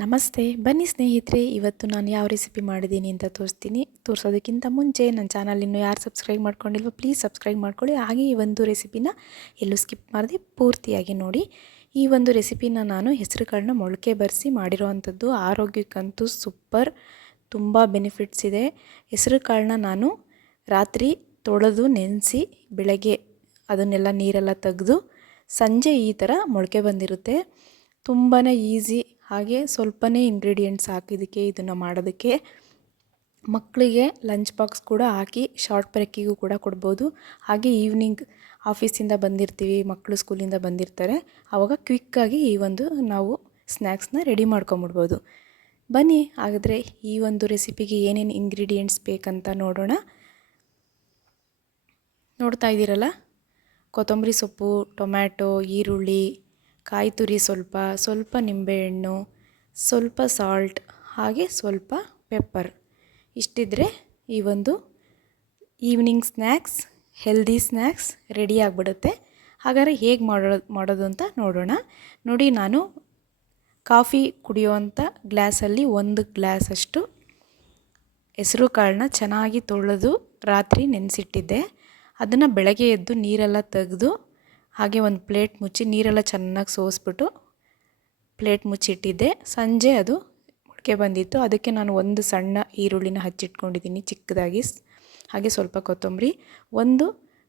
ನಮಸ್ತೆ, ಬನ್ನಿ ಸ್ನೇಹಿತರೆ, ಇವತ್ತು ನಾನು ಯಾವ ರೆಸಿಪಿ ಮಾಡಿದ್ದೀನಿ ಅಂತ ತೋರಿಸ್ತೀನಿ. ತೋರಿಸೋದಕ್ಕಿಂತ ಮುಂಚೆ ನನ್ನ ಚಾನಲ್ ಇನ್ನೂ ಯಾರು ಸಬ್ಸ್ಕ್ರೈಬ್ ಮಾಡ್ಕೊಂಡಿಲ್ವೋ, ಪ್ಲೀಸ್ ಸಬ್ಸ್ಕ್ರೈಬ್ ಮಾಡ್ಕೊಳ್ಳಿ. ಹಾಗೆ ಈ ಒಂದು ರೆಸಿಪಿನ ಎಲ್ಲೂ ಸ್ಕಿಪ್ ಮಾಡದೆ ಪೂರ್ತಿಯಾಗಿ ನೋಡಿ. ಈ ಒಂದು ರೆಸಿಪಿನ ನಾನು ಹೆಸರು ಕಾಳನ್ನ ಮೊಳಕೆ ಬರೆಸಿ ಮಾಡಿರೋವಂಥದ್ದು ಆರೋಗ್ಯಕ್ಕಂತೂ ಸೂಪರ್ ತುಂಬ ಬೆನಿಫಿಟ್ಸ್ ಇದೆ. ಹೆಸರು ಕಾಳನ್ನ ನಾನು ರಾತ್ರಿ ತೊಳೆದು ನೆನೆಸಿ ಬೆಳಗ್ಗೆ ಅದನ್ನೆಲ್ಲ ನೀರೆಲ್ಲ ತೆಗೆದು ಸಂಜೆ ಈ ಥರ ಮೊಳಕೆ ಬಂದಿರುತ್ತೆ. ತುಂಬಾ ಈಸಿ ಹಾಗೆ ಸ್ವಲ್ಪನೇ ಇಂಗ್ರೀಡಿಯೆಂಟ್ಸ್ ಹಾಕಿದ್ದಕ್ಕೆ ಇದನ್ನು ಮಾಡೋದಕ್ಕೆ. ಮಕ್ಕಳಿಗೆ ಲಂಚ್ ಬಾಕ್ಸ್ ಕೂಡ ಹಾಕಿ ಶಾರ್ಟ್ ಬ್ರೇಕಿಗೂ ಕೂಡ ಕೊಡ್ಬೋದು. ಹಾಗೆ ಈವ್ನಿಂಗ್ ಆಫೀಸಿಂದ ಬಂದಿರ್ತೀವಿ ಮಕ್ಕಳು ಸ್ಕೂಲಿಂದ ಬಂದಿರ್ತಾರೆ. ಆವಾಗ ಕ್ವಿಕ್ಕಾಗಿ ಈ ಒಂದು ನಾವು ಸ್ನ್ಯಾಕ್ಸ್ನ ರೆಡಿ ಮಾಡ್ಕೊಂಬಿಡ್ಬೋದು. ಬನ್ನಿ, ಹಾಗಾದರೆ ಈ ಒಂದು ರೆಸಿಪಿಗೆ ಏನೇನು ಇಂಗ್ರೀಡಿಯೆಂಟ್ಸ್ ಬೇಕಂತ ನೋಡೋಣ. ನೋಡ್ತಾ ಇದ್ದೀರಲ್ಲ? ಕೊತ್ತಂಬರಿ ಸೊಪ್ಪು, ಟೊಮ್ಯಾಟೊ, ಈರುಳ್ಳಿ ಕಾಯಿ ತುರಿ ಸ್ವಲ್ಪ ಸ್ವಲ್ಪ ನಿಂಬೆಹಣ್ಣು, ಸ್ವಲ್ಪ ಸಾಲ್ಟ್ ಹಾಗೆ ಸ್ವಲ್ಪ ಪೆಪ್ಪರ್ ಇಷ್ಟಿದ್ರೆ ಈ ಒಂದು evening snacks healthy snacks ready ಆಗಿಬಿಡುತ್ತೆ. ಹಾಗಾದರೆ ಹೇಗೆ ಮಾಡೋದು ಮಾಡೋದು ಅಂತ ನೋಡೋಣ. ನೋಡಿ ನಾನು ಕಾಫಿ ಕುಡಿಯುವಂಥ ಗ್ಲಾಸಲ್ಲಿ ಒಂದು ಗ್ಲಾಸಷ್ಟು ಹೆಸರು ಕಾಳನ್ನ ಚೆನ್ನಾಗಿ ತೊಳೆದು ರಾತ್ರಿ ನೆನೆಸಿಟ್ಟಿದ್ದೆ. ಅದನ್ನು ಬೆಳಗ್ಗೆ ಎದ್ದು ನೀರೆಲ್ಲ ತೆಗೆದು ಹಾಗೆ ಒಂದು ಪ್ಲೇಟ್ ಮುಚ್ಚಿ ನೀರೆಲ್ಲ ಚೆನ್ನಾಗಿ ಸೋಸ್ಬಿಟ್ಟು ಪ್ಲೇಟ್ ಮುಚ್ಚಿಟ್ಟಿದ್ದೆ. ಸಂಜೆ ಅದು ಮೊಳಕೆ ಬಂದಿತ್ತು. ಅದಕ್ಕೆ ನಾನು ಒಂದು ಸಣ್ಣ ಈರುಳ್ಳಿನ ಹಚ್ಚಿಟ್ಕೊಂಡಿದ್ದೀನಿ, ಚಿಕ್ಕದಾಗಿ. ಹಾಗೆ ಸ್ವಲ್ಪ ಕೊತ್ತಂಬರಿ, ಒಂದು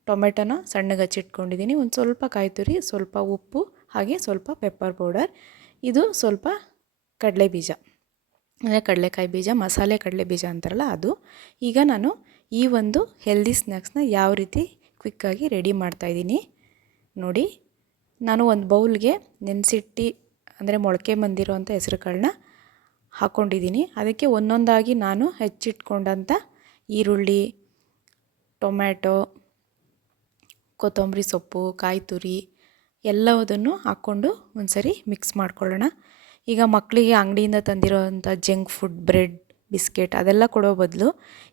ಟೊಮೆಟೊನ ಸಣ್ಣಗೆ ಹಚ್ಚಿಟ್ಕೊಂಡಿದ್ದೀನಿ. ಒಂದು ಸ್ವಲ್ಪ ಕಾಯಿ ತುರಿ ಸ್ವಲ್ಪ ಉಪ್ಪು, ಹಾಗೆ ಸ್ವಲ್ಪ ಪೆಪ್ಪರ್ ಪೌಡರ್. ಇದು ಸ್ವಲ್ಪ ಕಡಲೆ ಬೀಜ. ಅಂದರೆ ಕಡಲೆಕಾಯಿ ಬೀಜ, ಮಸಾಲೆ ಕಡಲೆ ಬೀಜ ಅಂತಾರಲ್ಲ ಅದು. ಈಗ ನಾನು ಈ ಒಂದು ಹೆಲ್ದಿ ಸ್ನ್ಯಾಕ್ಸ್ನ ಯಾವ ರೀತಿ ಕ್ವಿಕ್ಕಾಗಿ ರೆಡಿ ಮಾಡ್ತಾಯಿದ್ದೀನಿ ನೋಡಿ, ನಾನು ಒಂದು ಬೌಲ್ಗೆ ನೆನೆಸಿಟ್ಟು, ಅಂದರೆ ಮೊಳಕೆ ಬಂದಿರೋವಂಥ ಹೆಸರು ಕಾಳನ್ನ ಹಾಕ್ಕೊಂಡಿದ್ದೀನಿ ಅದಕ್ಕೆ ಒಂದೊಂದಾಗಿ ನಾನು ಹೆಚ್ಚಿಟ್ಕೊಂಡಂಥ ಈರುಳ್ಳಿ, ಟೊಮ್ಯಾಟೊ, ಕೊತ್ತಂಬರಿ ಸೊಪ್ಪು ಕಾಯಿ ತುರಿ ಎಲ್ಲವುದನ್ನು ಹಾಕ್ಕೊಂಡು ಒಂದು ಸರಿ ಮಿಕ್ಸ್ ಮಾಡ್ಕೊಳ್ಳೋಣ. ಈಗ ಮಕ್ಕಳಿಗೆ ಅಂಗಡಿಯಿಂದ ತಂದಿರೋವಂಥ ಜಂಕ್ ಫುಡ್ ಬ್ರೆಡ್ ಬಿಸ್ಕೆಟ್ ಅದೆಲ್ಲ ಕೊಡೋ ಬದಲು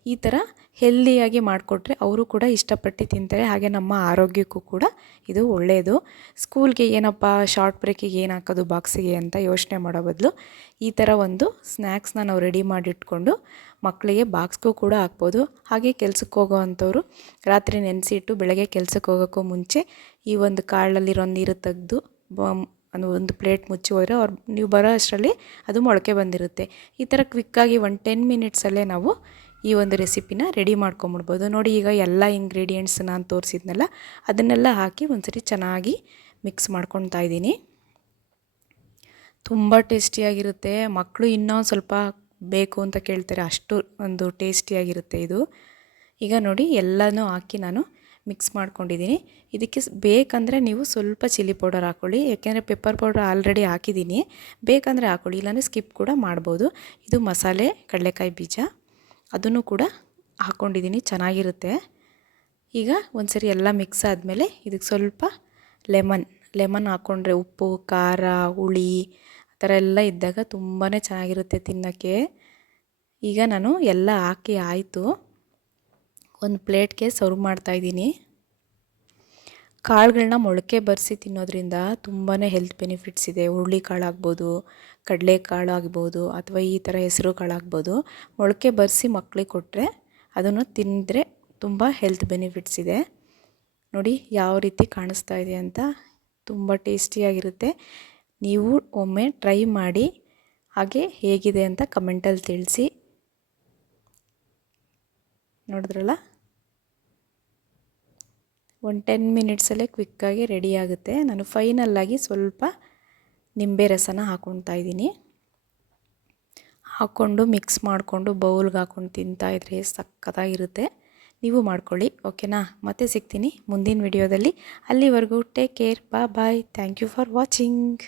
ಈ ಥರ ಹೆಲ್ದಿಯಾಗಿ ಮಾಡಿಕೊಟ್ರೆ ಅವರು ಕೂಡ ಇಷ್ಟಪಟ್ಟು ತಿಂತಾರೆ. ಹಾಗೆ ನಮ್ಮ ಆರೋಗ್ಯಕ್ಕೂ ಕೂಡ ಇದು ಒಳ್ಳೆಯದು ಸ್ಕೂಲ್ಗೆ ಏನಪ್ಪ ಶಾರ್ಟ್ ಬ್ರೇಕಿಗೆ ಏನು ಹಾಕೋದು ಬಾಕ್ಸಿಗೆ ಅಂತ ಯೋಚನೆ ಮಾಡೋ ಬದಲು ಈ ಥರ ಒಂದು ಸ್ನ್ಯಾಕ್ಸ್ನ ನಾವು ರೆಡಿ ಮಾಡಿಟ್ಕೊಂಡು ಮಕ್ಕಳಿಗೆ ಬಾಕ್ಸ್ಗೂ ಕೂಡ ಹಾಕ್ಬೋದು. ಹಾಗೆ ಕೆಲಸಕ್ಕೆ ಹೋಗೋ ಅಂಥವ್ರು ರಾತ್ರಿ ನೆನೆಸಿಟ್ಟು ಬೆಳಗ್ಗೆ ಕೆಲಸಕ್ಕೆ ಹೋಗೋಕ್ಕೂ ಮುಂಚೆ ಈ ಒಂದು ಕಾಳಲ್ಲಿರೋ ನೀರು ತೆಗೆದು ಒಂದು ಒಂದು ಪ್ಲೇಟ್ ಮುಚ್ಚಿ ಹೋದರೆ ಅವ್ರು ನೀವು ಬರೋ ಅಷ್ಟರಲ್ಲಿ ಅದು ಮೊಳಕೆ ಬಂದಿರುತ್ತೆ. ಈ ಥರ ಕ್ವಿಕ್ಕಾಗಿ ಒಂದು ಟೆನ್ ಮಿನಿಟ್ಸಲ್ಲೇ ನಾವು ಈ ಒಂದು ರೆಸಿಪಿನ ರೆಡಿ ಮಾಡ್ಕೊಂಬಿಡ್ಬೋದು. ನೋಡಿ ಈಗ ಎಲ್ಲ ಇಂಗ್ರೀಡಿಯೆಂಟ್ಸ್ ನಾನು ತೋರಿಸಿದ್ನಲ್ಲ, ಅದನ್ನೆಲ್ಲ ಹಾಕಿ ಒಂದ್ಸರಿ ಚೆನ್ನಾಗಿ ಮಿಕ್ಸ್ ಮಾಡ್ಕೊತಾ ಇದ್ದೀನಿ. ತುಂಬ ಟೇಸ್ಟಿಯಾಗಿರುತ್ತೆ ಮಕ್ಕಳು ಇನ್ನೊಂದು ಸ್ವಲ್ಪ ಬೇಕು ಅಂತ ಕೇಳ್ತಾರೆ, ಅಷ್ಟು ಒಂದು ಟೇಸ್ಟಿಯಾಗಿರುತ್ತೆ ಇದು. ಈಗ ನೋಡಿ ಎಲ್ಲನೂ ಹಾಕಿ ನಾನು ಮಿಕ್ಸ್ ಮಾಡ್ಕೊಂಡಿದ್ದೀನಿ. ಇದಕ್ಕೆ ಬೇಕಂದರೆ ನೀವು ಸ್ವಲ್ಪ ಚಿಲ್ಲಿ ಪೌಡರ್ ಹಾಕ್ಕೊಳ್ಳಿ ಯಾಕೆಂದರೆ ಪೆಪ್ಪರ್ ಪೌಡರ್ ಆಲ್ರೆಡಿ ಹಾಕಿದ್ದೀನಿ. ಬೇಕಂದರೆ ಹಾಕ್ಕೊಳ್ಳಿ ಇಲ್ಲಾಂದರೆ ಸ್ಕಿಪ್ ಕೂಡ ಮಾಡ್ಬೋದು. ಇದು ಮಸಾಲೆ, ಕಡಲೆಕಾಯಿ ಬೀಜ, ಅದನ್ನು ಕೂಡ ಹಾಕ್ಕೊಂಡಿದ್ದೀನಿ ಚೆನ್ನಾಗಿರುತ್ತೆ. ಈಗ ಒಂದು ಸರಿ ಎಲ್ಲ ಮಿಕ್ಸ್ ಆದಮೇಲೆ ಇದಕ್ಕೆ ಸ್ವಲ್ಪ ಲೆಮನ್ ಲೆಮನ್ ಹಾಕ್ಕೊಂಡ್ರೆ ಉಪ್ಪು, ಖಾರ, ಹುಳಿ, ಆ ಥರ ಎಲ್ಲ ಇದ್ದಾಗ ತುಂಬಾ ಚೆನ್ನಾಗಿರುತ್ತೆ ತಿನ್ನೋಕ್ಕೆ. ಈಗ ನಾನು ಎಲ್ಲ ಹಾಕಿ ಆಯಿತು. ಒಂದು ಪ್ಲೇಟ್ಗೆ ಸರ್ವ್ ಮಾಡ್ತಾಯಿದ್ದೀನಿ ಕಾಳುಗಳನ್ನ ಮೊಳಕೆ ಬರೆಸಿ ತಿನ್ನೋದ್ರಿಂದ ತುಂಬಾ ಹೆಲ್ತ್ ಬೆನಿಫಿಟ್ಸ್ ಇದೆ. ಹುರುಳಿ ಕಾಳಾಗ್ಬೋದು ಕಡಲೆಕಾಳು ಆಗ್ಬೋದು, ಅಥವಾ ಈ ಥರ ಹೆಸರು ಕಾಳು ಆಗ್ಬೋದು. ಮೊಳಕೆ ಬರೆಸಿ ಮಕ್ಕಳಿಗೆ ಕೊಟ್ಟರೆ ಅದನ್ನು ತಿಂದರೆ ತುಂಬ ಹೆಲ್ತ್ ಬೆನಿಫಿಟ್ಸ್ ಇದೆ. ನೋಡಿ ಯಾವ ರೀತಿ ಕಾಣಿಸ್ತಾ ಇದೆ ಅಂತ ತುಂಬ ಟೇಸ್ಟಿಯಾಗಿರುತ್ತೆ ನೀವು ಒಮ್ಮೆ ಟ್ರೈ ಮಾಡಿ, ಹಾಗೆ ಹೇಗಿದೆ ಅಂತ ಕಮೆಂಟಲ್ಲಿ ತಿಳಿಸಿ. ನೋಡಿದ್ರಲ್ಲ? ಒಂದು ಟೆನ್ ಮಿನಿಟ್ಸಲ್ಲೇ ಕ್ವಿಕ್ಕಾಗಿ ರೆಡಿ ಆಗುತ್ತೆ. ನಾನು ಫೈನಲ್ಲಾಗಿ ಸ್ವಲ್ಪ ನಿಂಬೆ ರಸನ ಹಾಕ್ಕೊತಾ ಇದ್ದೀನಿ. ಹಾಕ್ಕೊಂಡು ಮಿಕ್ಸ್ ಮಾಡಿಕೊಂಡು ಬೌಲ್ಗೆ ಹಾಕ್ಕೊಂಡು ತಿಂತಾಯಿದ್ರೆ ಸಕ್ಕತ್ತಾಗಿರುತ್ತೆ. ನೀವು ಮಾಡ್ಕೊಳ್ಳಿ ಓಕೆನಾ ಮತ್ತೆ ಸಿಗ್ತೀನಿ ಮುಂದಿನ ವಿಡಿಯೋದಲ್ಲಿ ಅಲ್ಲಿವರೆಗೂ take care bye bye thank you for watching